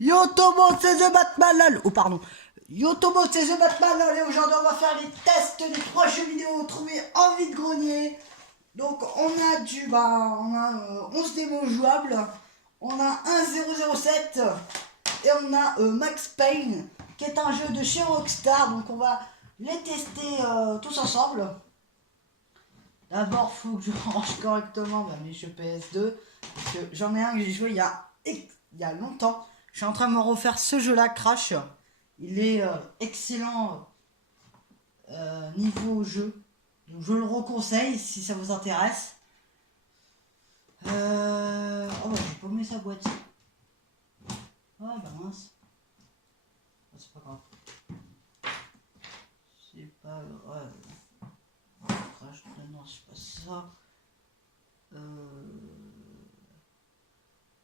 Yo Tomo, c'est The Batman lol. Oh pardon. Yo Tomo, c'est The Batman lol. Et aujourd'hui on va faire les tests des 3 jeux vidéo trouvés en vide-grenier. Donc on a on a 11 démos jouables. On a un 007 et on a Max Payne qui est un jeu de chez Rockstar. Donc on va les tester tous ensemble. D'abord faut que je range correctement mes jeux PS2. Parce que j'en ai un que j'ai joué il y a longtemps. Je suis en train de me refaire ce jeu-là, Crash. Il est excellent niveau jeu. Donc je le reconseille si ça vous intéresse. Oh bah j'ai paumé sa boîte. Ah bah mince. Oh, c'est pas grave. C'est pas grave. Crash, non c'est pas ça.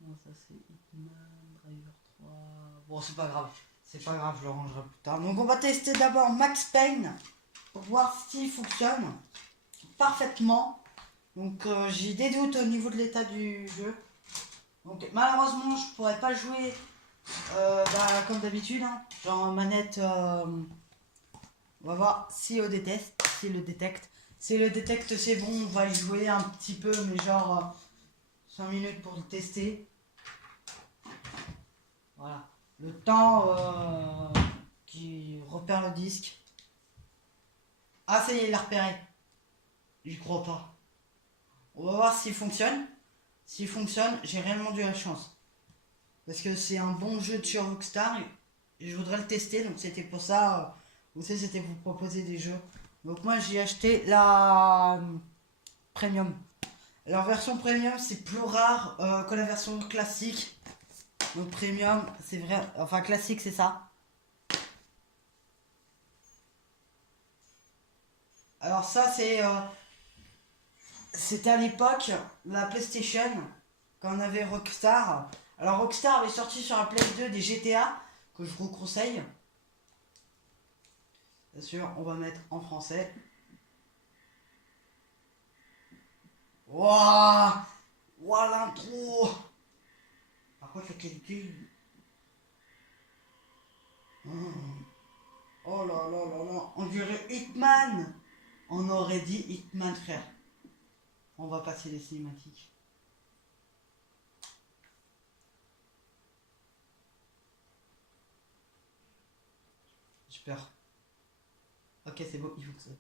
Non ça c'est Hitman, Driver 3. Bon c'est pas grave. C'est pas grave, je le rangerai plus tard. Donc on va tester d'abord Max Payne pour voir s'il fonctionne parfaitement. Donc j'ai des doutes au niveau de l'état du jeu. Donc malheureusement je pourrais pas jouer comme d'habitude. Hein. Genre manette. On va voir s'il le détecte. S'il le détecte. S'il le détecte c'est bon, on va y jouer un petit peu, mais genre 5 minutes pour le tester. Voilà. Le temps qui repère le disque. Ah ça y est, il l'a repéré. J'y crois pas. On va voir s'il fonctionne. S'il fonctionne, j'ai réellement de la chance. Parce que c'est un bon jeu de chez Rockstar. Et je voudrais le tester, donc c'était pour ça. Vous savez, c'était vous proposer des jeux. Donc moi j'ai acheté la Premium. Alors version Premium c'est plus rare que la version classique. Donc Premium c'est vrai. Enfin classique c'est ça. Alors ça c'est... c'était à l'époque la PlayStation, quand on avait Rockstar. Alors Rockstar avait sorti sur la Play 2 des GTA, que je vous conseille. Bien sûr, on va mettre en français. Wouah, wouah l'intro. Par contre la qualité... Oh là là là là, on dirait Hitman. On aurait dit Hitman frère. On va passer les cinématiques. Super. Ok, c'est bon, il faut que ça.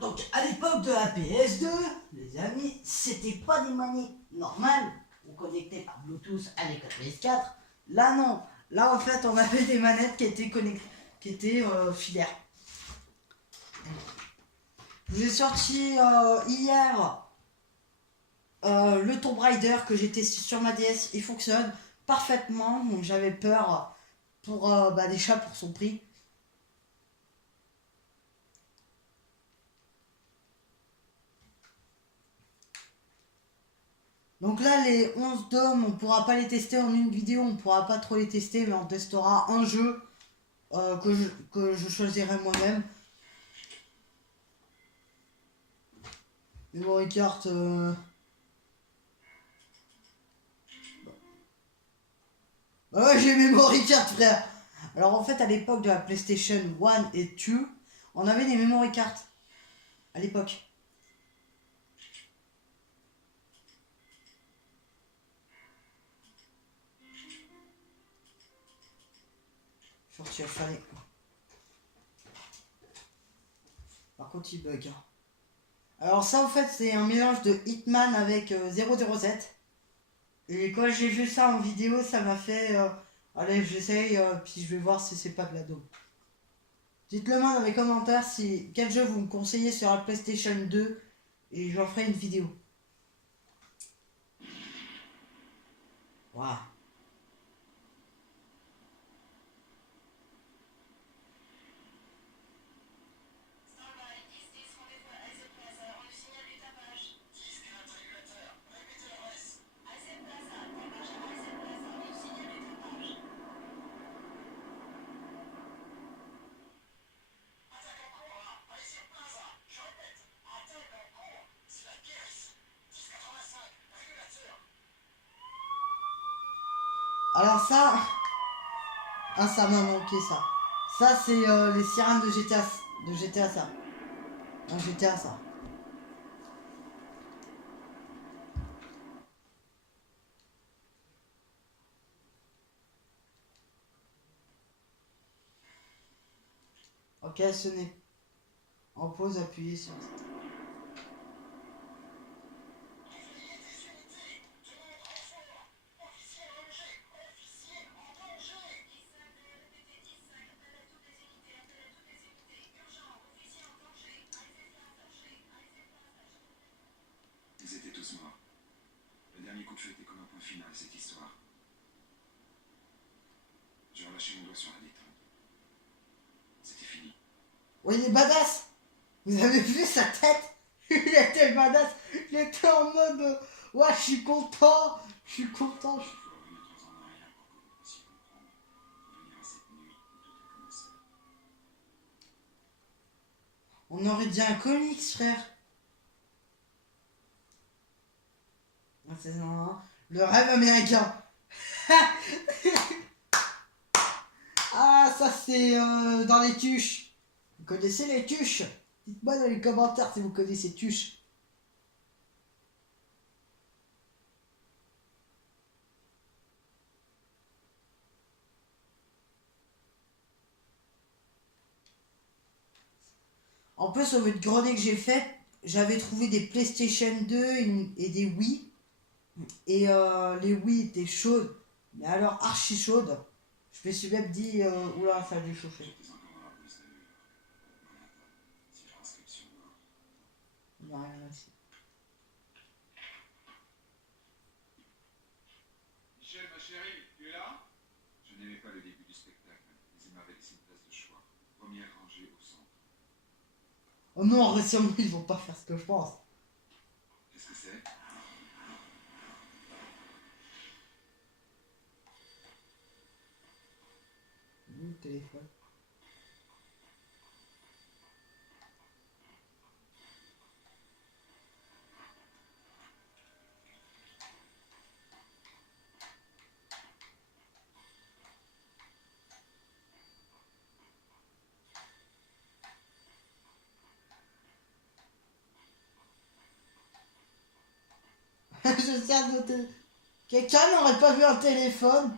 Donc, à l'époque de la PS2, les amis, c'était pas des manettes normales ou connectées par Bluetooth avec la PS4. Là, non. Là, en fait, on avait des manettes qui étaient connectées, qui étaient filaires. Je vous ai sorti hier le Tomb Raider que j'ai testé sur ma DS. Il fonctionne parfaitement. Donc, j'avais peur pour déjà pour son prix. Donc là, les 11 DOM, on pourra pas les tester en une vidéo, on pourra pas trop les tester, mais on testera un jeu que je choisirai moi-même. Memory card... Bah ouais, j'ai memory card, frère. Alors en fait, à l'époque de la PlayStation 1 et 2, on avait des memory cards. À l'époque. Genre, il fallait... Par contre, il bug. Alors ça, en fait, c'est un mélange de Hitman avec 007. Et quand j'ai vu ça en vidéo, ça m'a fait... allez, j'essaye, puis je vais voir si c'est pas de la daube. Dites-le moi dans les commentaires quel jeu vous me conseillez sur la PlayStation 2 et j'en ferai une vidéo. Waouh. Alors ça... Ah, ça m'a manqué, ça. Ça, c'est les sirènes de GTA... De GTA, ça. Un GTA, ça. Ok, ce n'est... En pause, appuyez sur... Ils étaient tous morts. Le dernier coup de feu était comme un point final à cette histoire. J'ai relâché mon doigt sur la détente. C'était fini. Oui, il est badass. Vous avez vu sa tête? Il était badass. Il était en mode... ouais, je suis content. Je suis content. Il faut revenir 3 ans en arrière pour que vous puissiez comprendre. Revenir à cette nuit où tout a commencé. On aurait dit un comics, frère. Ah, c'est ça, le rêve américain. Ah, ça c'est dans les tuches. Vous connaissez les tuches? Dites-moi dans les commentaires si vous connaissez tuches. En plus, au vide-grenier que j'ai fait, j'avais trouvé des PlayStation 2 et des Wii. Et les Wii étaient chaudes. Mais alors archi chaudes. Je me suis même dit, oula, ça a dû chauffer. J'étais encore dans la police de New York. Manhattan. Sur inscription mort. Non, rien ici. Michel, ma chérie, tu es là? Je n'aimais pas le début du spectacle, mais il m'avait laissé une place de choix. Première rangée au centre. Oh non, récemment, ils vont pas faire ce que je pense. Qu'est-ce que c'est? Le téléphone. Je sers de téléphone. Quelqu'un n'aurait pas vu un téléphone?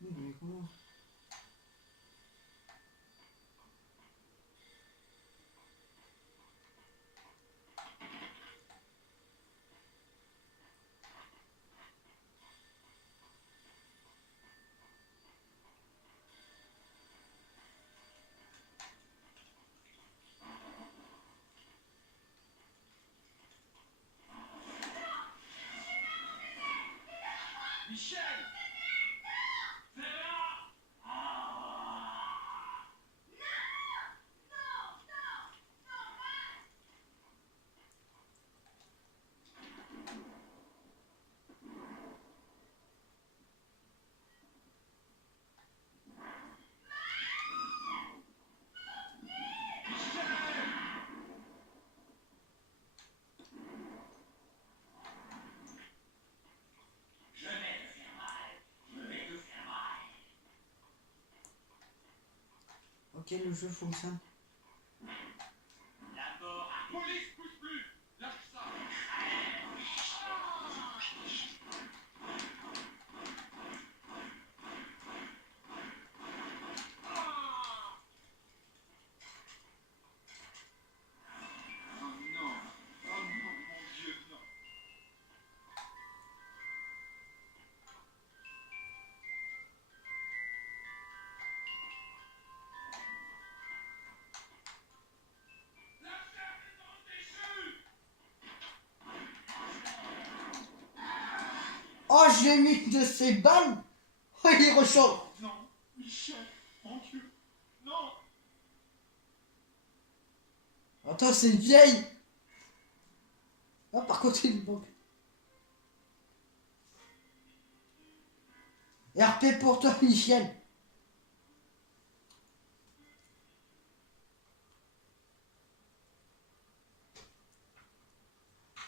Mais comment? Michel! Ok, le jeu fonctionne. Police, pousse plus! Lâche ça! Oh non! Oh non, mon Dieu, non! Oh, j'ai mis de ces balles. Oh, il rechauffe. Non! Michel! Mon Dieu! Non! Attends, c'est une vieille. Ah, par contre, il manque. RP pour toi, Michel.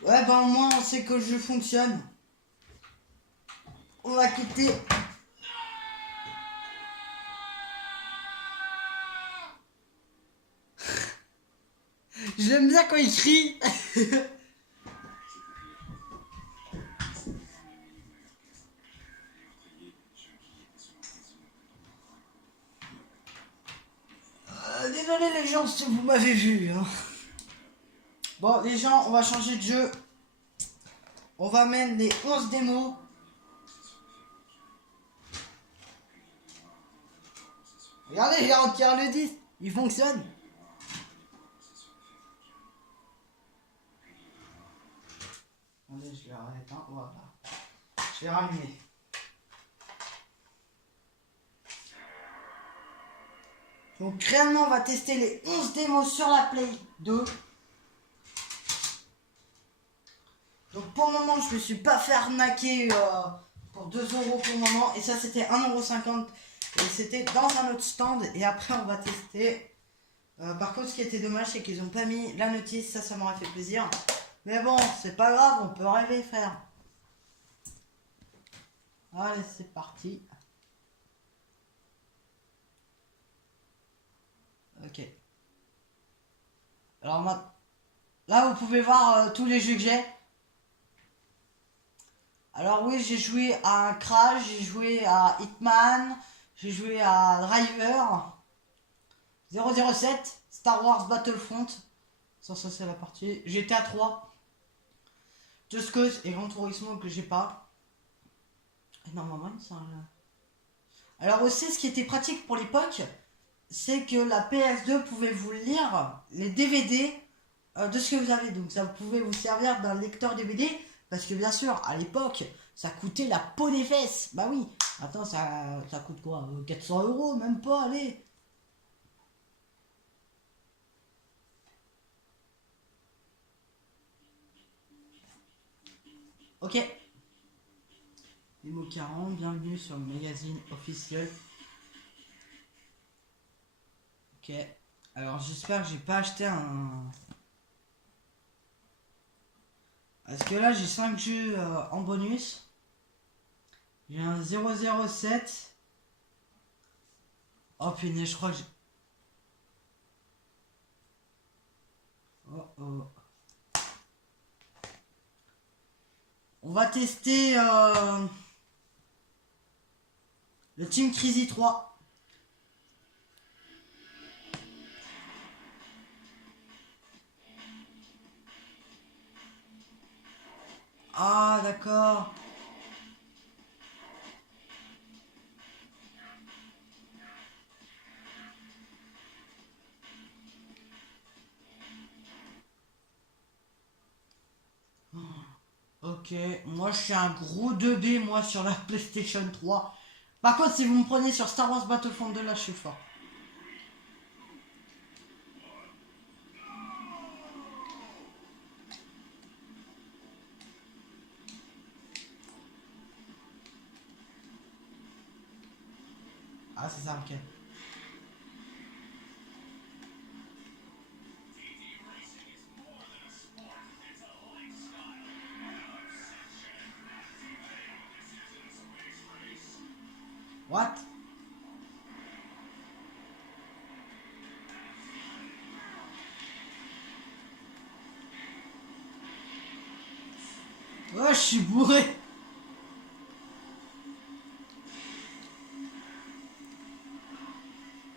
Ouais, bah au moins on sait que le jeu fonctionne. On va quitter. J'aime bien quand il crie. Désolé les gens si vous m'avez vu. Hein. Bon les gens, on va changer de jeu. On va mettre les 11 démos. Regardez, j'ai retiré le 10. Il fonctionne. Attendez, je vais arrêter. Voilà. Je vais rallumer. Donc réellement on va tester les 11 démos sur la Play 2. Donc pour le moment je me suis pas fait arnaquer pour 2 € pour le moment. Et ça c'était 1,50 €. Et c'était dans un autre stand. Et après on va tester. Par contre ce qui était dommage c'est qu'ils ont pas mis la notice. Ça m'aurait fait plaisir. Mais bon c'est pas grave, on peut rêver frère. Allez c'est parti. Ok. Alors là vous pouvez voir tous les jeux que j'ai. Alors oui, j'ai joué à Crash, j'ai joué à Hitman, j'ai joué à Driver, 007, Star Wars Battlefront, ça c'est la partie, GTA 3, Just Cause et Gran Turismo que j'ai pas. Et normalement, ça... Alors aussi, ce qui était pratique pour l'époque, c'est que la PS2 pouvait vous lire les DVD de ce que vous avez. Donc ça pouvait vous servir d'un lecteur DVD. Parce que bien sûr, à l'époque, ça coûtait la peau des fesses. Bah oui. Attends, ça coûte quoi 400 €, même pas, allez. Ok. Démo 40, bienvenue sur le magazine officiel. Ok. Alors j'espère que j'ai pas acheté un... Parce que là j'ai 5 jeux en bonus. J'ai un 007. Oh punaise, je crois que j'ai... Oh oh. On va tester le Team Crisis 3. Ah d'accord. Ok, moi je suis un gros 2B moi sur la PlayStation 3. Par contre si vous me prenez sur Star Wars Battlefront 2 là je suis fort. Ah c'est ça, ok. What? Ouais je suis bourré.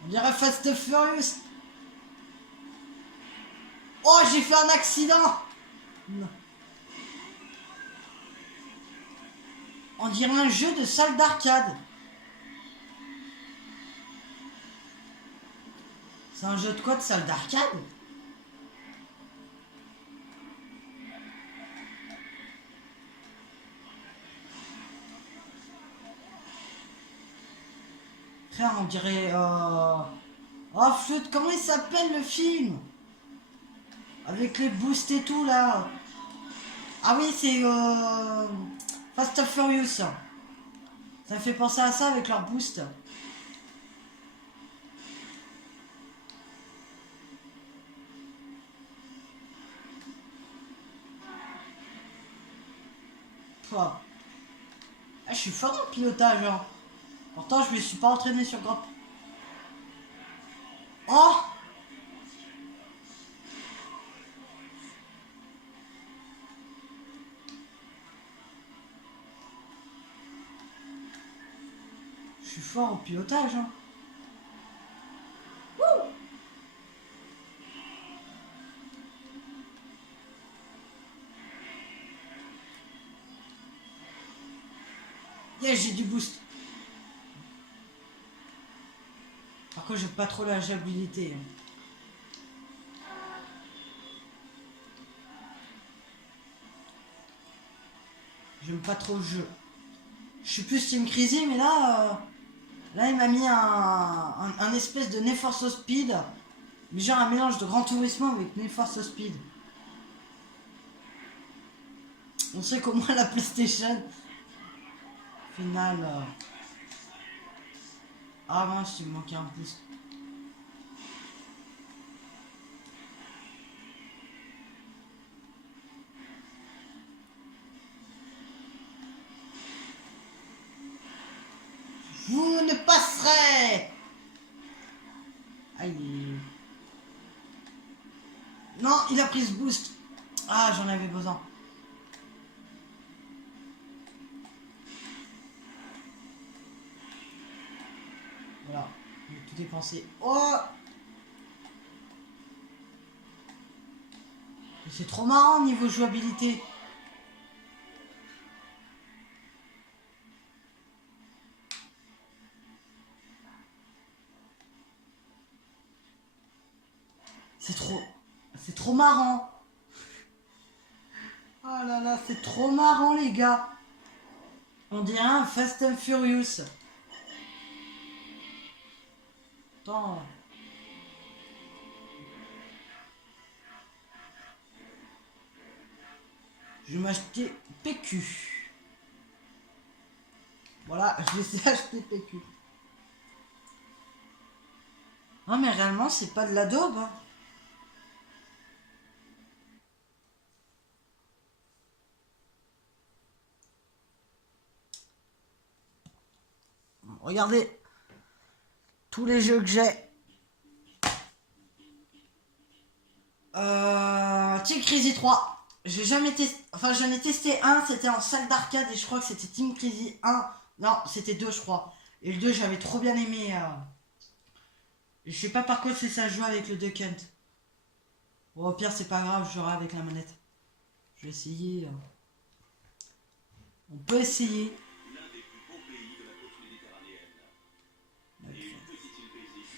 On dirait Fast and Furious. Oh j'ai fait un accident. Non. On dirait un jeu de salle d'arcade. C'est un jeu de quoi de salle d'arcade? Frère on dirait... Oh flûte, comment il s'appelle le film? Avec les boosts et tout là. Ah oui, c'est Fast and Furious. Ça me fait penser à ça avec leur boost. Pouah. Ah, je suis fort en pilotage. Hein. Pourtant, je me suis pas entraîné sur Grand. Oh! Je suis fort au pilotage. Hein. Wouh! Yeah, j'ai du boost. Par contre, j'ai pas trop la jouabilité. Hein. J'aime pas trop le jeu. Je suis plus Team Crazy, mais là, là il m'a mis un espèce de Need for Speed. Mais genre un mélange de Gran Turismo avec Need for Speed. On sait qu'au moins la PlayStation, finale. Ah mince, il me manquait un boost. Vous ne passerez. Aïe. Non, il a pris ce boost. Ah, j'en avais besoin. Voilà, j'ai tout dépensé. Oh! C'est trop marrant niveau jouabilité. C'est trop marrant. Oh là là, c'est trop marrant les gars. On dirait un Fast and Furious. Attends. Je vais m'acheter PQ. Voilà, je vais essayer d'acheter PQ. Non mais réellement c'est pas de la daube. Hein. Regardez tous les jeux que j'ai. Team Crazy 3. J'ai jamais testé. Enfin j'en ai testé un, c'était en salle d'arcade et je crois que c'était Team Crazy 1. Non, c'était 2 je crois. Et le 2 j'avais trop bien aimé. Je sais pas par quoi c'est ça joue avec le Duck Hunt. Bon, au pire c'est pas grave, je jouerai avec la manette. Je vais essayer. On peut essayer. L'un des plus beaux pays de la côte méditerranéenne. Et une petite île paisible.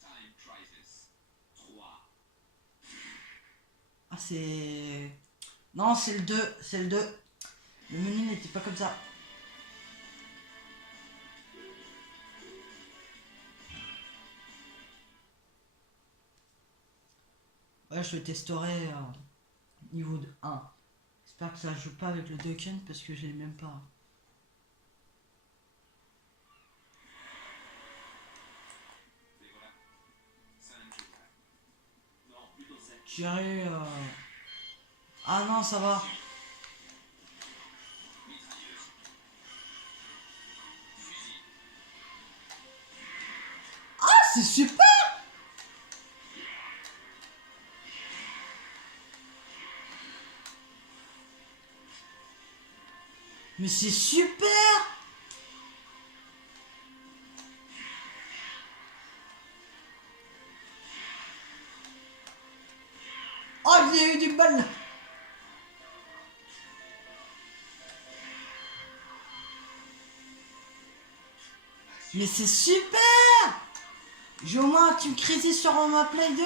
Time Crisis 3. Ah c'est... Non c'est le 2, c'est le 2. Le menu n'était pas comme ça. Ouais je le testerai niveau de 1. J'espère que ça joue pas avec le Duck Hunt parce que je l'ai même pas. Et voilà. 5 jours. Non, plutôt 7. J'irai... Ah non ça va. Mitrailleuse. Fusil. Ah c'est super. Mais c'est super. Oh j'ai eu du bol. Mais c'est super. J'ai au moins un Team Crazy sur ma Play 2.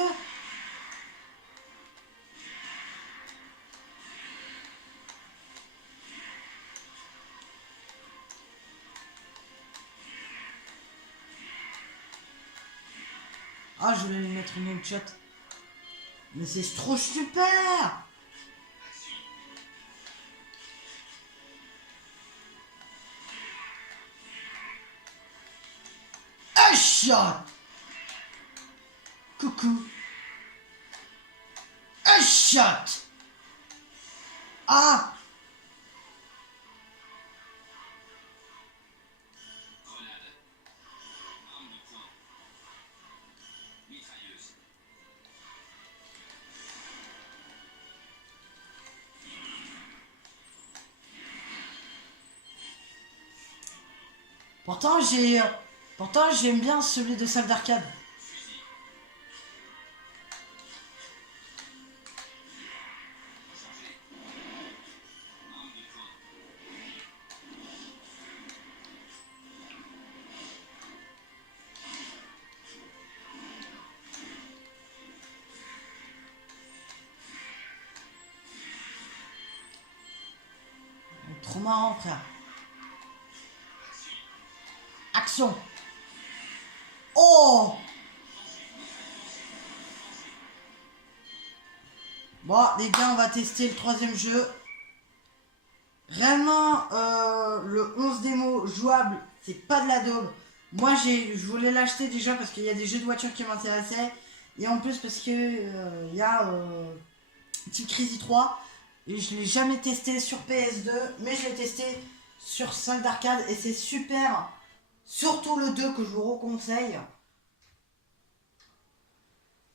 Ah je vais lui mettre une autre shot. Mais c'est trop super. shot. Coucou. Un shot. Ah. Grenade. Arme de poing. Mitrailleuse. Pourtant j'aime bien celui de salle d'arcade. Fusil. Rechargé. Arme de poing. Trop marrant, frère. Action. Oh. Bon, les gars, on va tester le troisième jeu. Réellement, le 11 démo jouable, c'est pas de la daube. Moi, je voulais l'acheter déjà parce qu'il y a des jeux de voiture qui m'intéressaient. Et en plus, parce que il y a Team Crazy 3. Et je l'ai jamais testé sur PS2, mais je l'ai testé sur 5 d'arcade et c'est super. Surtout le 2 que je vous reconseille.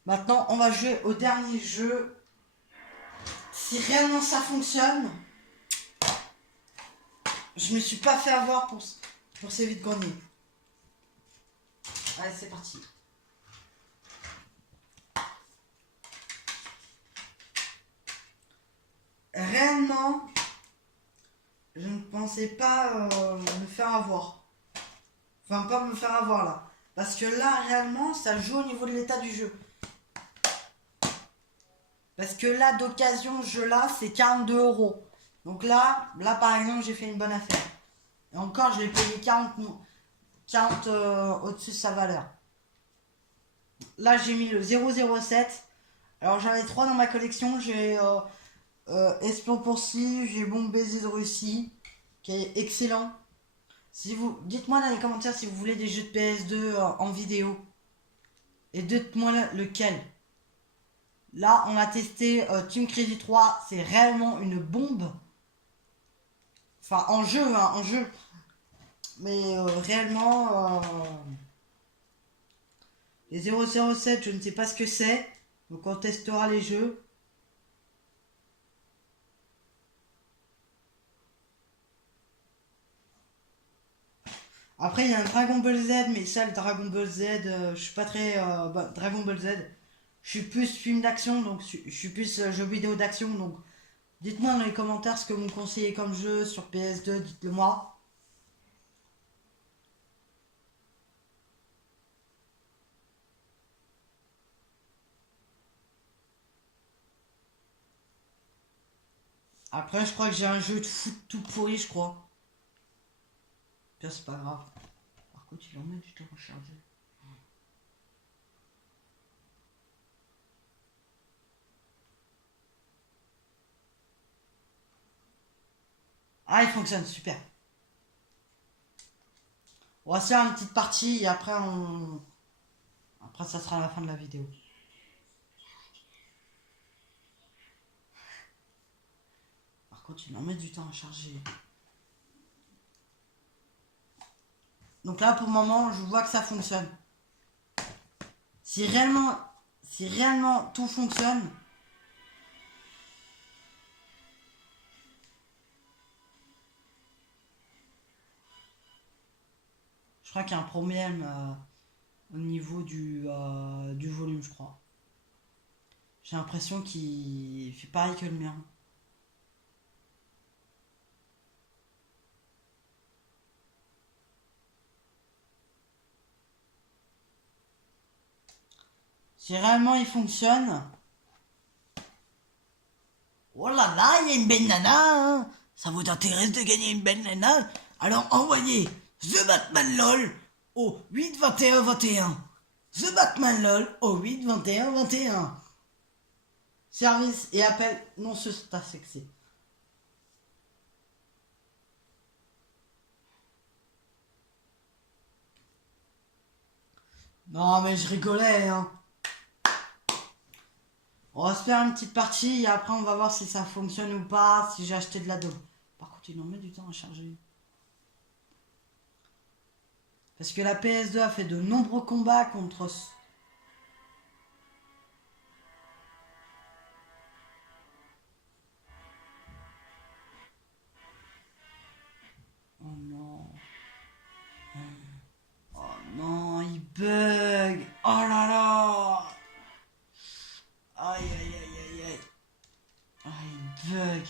Maintenant, on va jouer au dernier jeu. Si réellement ça fonctionne, je me suis pas fait avoir pour ces vides greniers. Allez, c'est parti. Réellement, je ne pensais pas me faire avoir. Enfin, pas me faire avoir là. Parce que là, réellement, ça joue au niveau de l'état du jeu. Parce que là, d'occasion, ce jeu-là, c'est 42 €. Donc là, par exemple, j'ai fait une bonne affaire. Et encore, je l'ai payé 40 au-dessus de sa valeur. Là, j'ai mis le 007. Alors, j'en ai 3 dans ma collection. J'ai Espion poursuivi, j'ai Bon baiser de Russie, qui est excellent. Dites-moi dans les commentaires si vous voulez des jeux de PS2 en vidéo. Et dites-moi lequel. Là, on a testé Team Crazy 3, c'est réellement une bombe. Enfin, en jeu, hein, en jeu. Mais réellement, les 007, je ne sais pas ce que c'est. Donc, on testera les jeux. Après, il y a un Dragon Ball Z, mais ça, le Dragon Ball Z, je suis pas très. Dragon Ball Z, je suis plus film d'action, donc je suis plus jeu vidéo d'action. Donc, dites-moi dans les commentaires ce que vous me conseillez comme jeu sur PS2, dites-le moi. Après, je crois que j'ai un jeu de foot tout pourri, je crois. Bien, c'est pas grave. Par contre, il en met du temps à recharger. Ah, il fonctionne, super. On va se faire une petite partie et après, après, ça sera la fin de la vidéo. Par contre, il en met du temps à charger. Donc là, pour le moment, je vois que ça fonctionne. Si réellement tout fonctionne, je crois qu'il y a un problème au niveau du volume, je crois. J'ai l'impression qu'il fait pareil que le mien. Si réellement il fonctionne. Oh là là, il y a une belle nana, hein. Ça vous intéresse de gagner une belle nana? Alors envoyez The Batman LOL au 8 21 21. The Batman LOL au 8 21 21. Service et appel non surtaxé. Non, mais je rigolais, hein. On va se faire une petite partie et après on va voir si ça fonctionne ou pas, si j'ai acheté de la daube. Par contre, il en met du temps à charger. Parce que la PS2 a fait de nombreux combats contre... Oh non. Oh non, il bug. Oh là là. Aïe aïe aïe aïe aïe. Ah, il bug.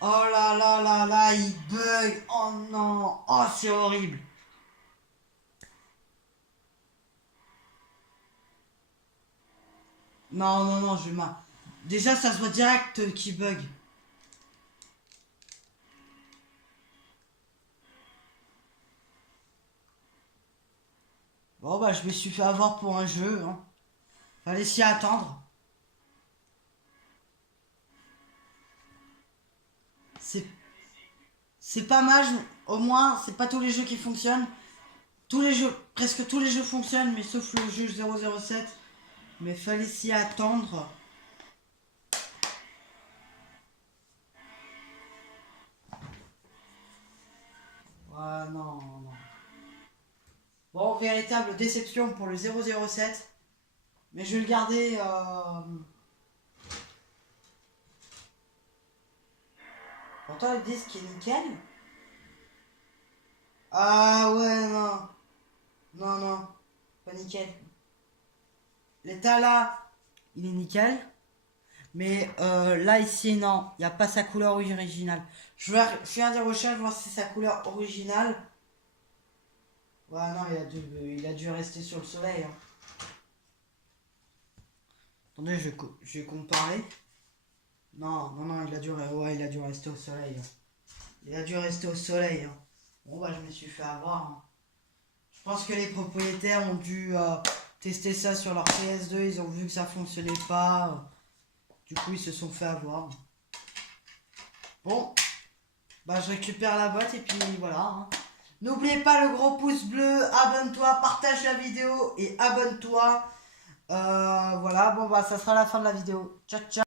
Oh là là là là, il bug. Oh non. Oh, c'est horrible. Non, non, non, je vais ma... Déjà, ça se voit direct qu'il bug. Bon, bah, je me suis fait avoir pour un jeu, hein. Fallait s'y attendre. C'est... C'est pas mal, au moins, c'est pas tous les jeux qui fonctionnent. Tous les jeux, presque tous les jeux fonctionnent, mais sauf le jeu 007. Mais fallait s'y attendre. Ouais, non, non. Bon, véritable déception pour le 007. Mais je vais le garder. Pourtant, le disque est nickel. Ah ouais, non. Non, non. Pas nickel. L'état là, il est nickel. Mais là, ici, non. Il n'y a pas sa couleur originale. Je vais faire des recherches, voir si c'est sa couleur originale. Ouais, non, il a dû rester sur le soleil. Hein. Attendez, je vais comparer. Non, non, non, il a dû rester au soleil. Hein. Il a dû rester au soleil. Hein. Bon, bah, je me suis fait avoir. Hein. Je pense que les propriétaires ont dû tester ça sur leur PS2. Ils ont vu que ça fonctionnait pas. Du coup, ils se sont fait avoir. Bon, bah, je récupère la boîte et puis voilà. Hein. N'oubliez pas le gros pouce bleu, abonne-toi, partage la vidéo et abonne-toi. Voilà, bon bah ça sera la fin de la vidéo. Ciao, ciao.